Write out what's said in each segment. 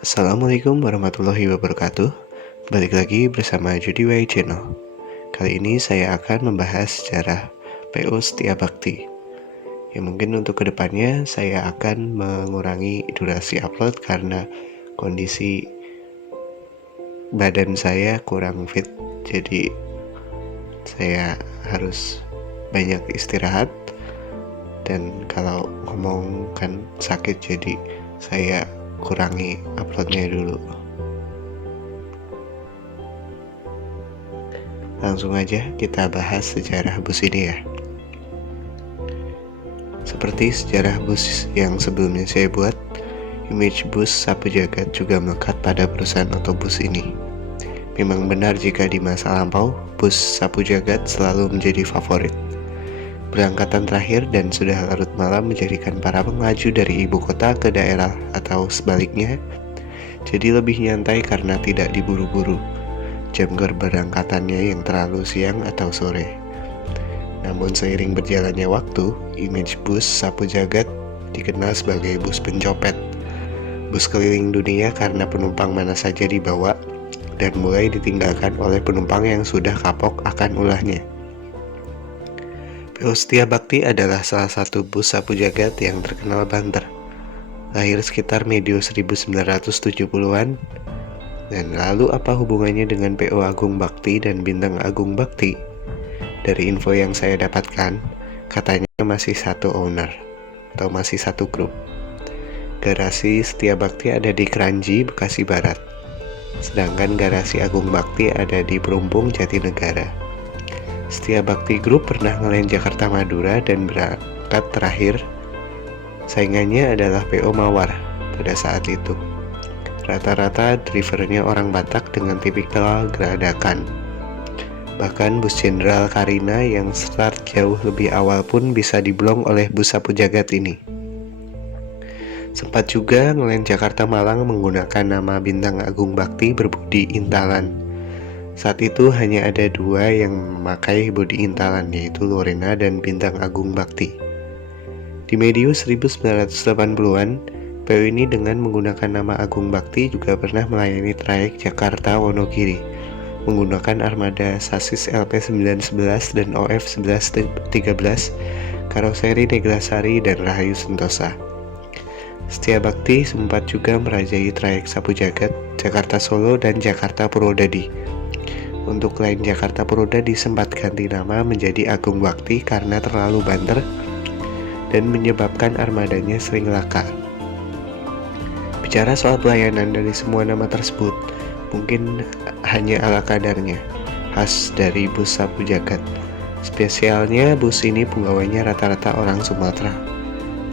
Assalamualaikum warahmatullahi wabarakatuh. Balik lagi bersama Judiway Channel. Kali ini saya akan membahas sejarah PO Setia Bakti. Ya mungkin untuk kedepannya saya akan mengurangi durasi upload karena kondisi badan saya kurang fit. Jadi saya harus banyak istirahat. Dan kalau ngomong kan sakit, jadi saya kurangi uploadnya dulu. Langsung aja kita bahas sejarah bus ini ya. Seperti sejarah bus yang sebelumnya saya buat, image bus Sapu Jagat juga melekat pada perusahaan otobus ini. Memang benar jika di masa lampau, bus Sapu Jagat selalu menjadi favorit. Berangkatan terakhir dan sudah larut malam menjadikan para pengelaju dari ibu kota ke daerah atau sebaliknya jadi lebih nyantai karena tidak diburu-buru jam keberangkatannya yang terlalu siang atau sore. Namun seiring berjalannya waktu, image bus Sapu Jagat dikenal sebagai bus pencopet, bus keliling dunia karena penumpang mana saja dibawa dan mulai ditinggalkan oleh penumpang yang sudah kapok akan ulahnya. PO Setia Bakti adalah salah satu bus Sapu Jagat yang terkenal banter. Lahir sekitar medio 1970-an. Dan lalu apa hubungannya dengan PO Agung Bakti dan Bintang Agung Bakti? Dari info yang saya dapatkan, katanya masih satu owner atau masih satu grup. Garasi Setia Bakti ada di Kranji, Bekasi Barat. Sedangkan garasi Agung Bakti ada di Perumpung, Jatinegara. Setia Bakti Group pernah ngelain Jakarta Madura dan berangkat terakhir saingannya adalah PO Mawar pada saat itu. Rata-rata drivernya orang Batak dengan tipikal geradakan. Bahkan bus Jenderal Karina yang start jauh lebih awal pun bisa diblong oleh bus Sapu Jagat ini. Sempat juga ngelain Jakarta Malang menggunakan nama Bintang Agung Bakti berbudi intalan. Saat itu hanya ada dua yang memakai bodi intalan, yaitu Lorena dan Bintang Agung Bakti. Di medio 1980-an, PO ini dengan menggunakan nama Agung Bakti juga pernah melayani trayek Jakarta Wonogiri menggunakan armada sasis LP911 dan OF1113, karoseri Neglasari dan Rahayu Sentosa. Setia Bakti sempat juga merajai trayek Sapu Jagat, Jakarta Solo dan Jakarta Purwodadi. Untuk lain Jakarta Purwodadi sempat ganti nama menjadi Agung Bakti karena terlalu banter dan menyebabkan armadanya sering laka. Bicara soal pelayanan dari semua nama tersebut, mungkin hanya ala kadarnya, khas dari bus Sapu Jagat. Spesialnya bus ini pegawainya rata-rata orang Sumatera.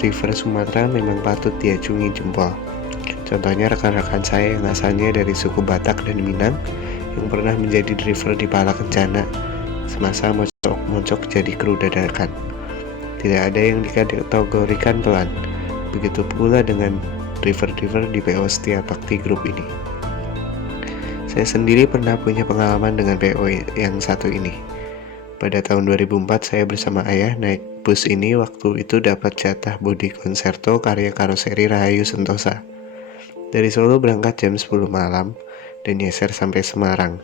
Driver Sumatera memang patut diacungi jempol. Contohnya rekan-rekan saya yang asalnya dari suku Batak dan Minang yang pernah menjadi driver di Pala Kencana semasa mocok jadi kru dadakan. Tidak ada yang dikategorikan pelan. Begitu pula dengan driver-driver di PO Setia Bakti Group ini. Saya sendiri pernah punya pengalaman dengan PO yang satu ini. Pada tahun 2004 saya bersama ayah naik bus ini, waktu itu dapat jatah bodi konserto karya karoseri Rahayu Sentosa. Dari Solo berangkat jam 10 malam dan nyeser sampai Semarang.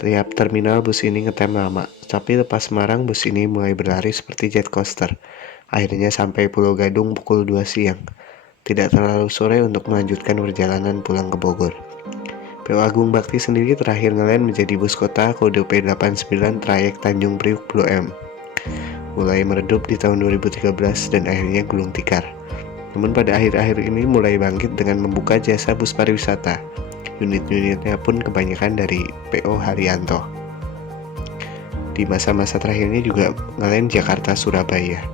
Tiap terminal bus ini ngetem lama, tapi lepas Semarang bus ini mulai berlari seperti jet coaster. Akhirnya sampai Pulau Gadung pukul 2 siang. Tidak terlalu sore untuk melanjutkan perjalanan pulang ke Bogor. PO Agung Bakti sendiri terakhir ngelain menjadi bus kota kode P89 trayek Tanjung Priuk Blok M. Mulai meredup di tahun 2013 dan akhirnya gulung tikar. Namun pada akhir-akhir ini mulai bangkit dengan membuka jasa bus pariwisata. Unit-unitnya pun kebanyakan dari PO Haryanto. Di masa-masa terakhirnya juga ngelain Jakarta Surabaya.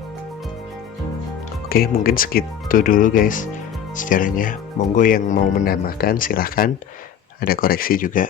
Oke, mungkin segitu dulu guys sejarahnya. Monggo yang mau menambahkan silahkan. Ada koreksi juga.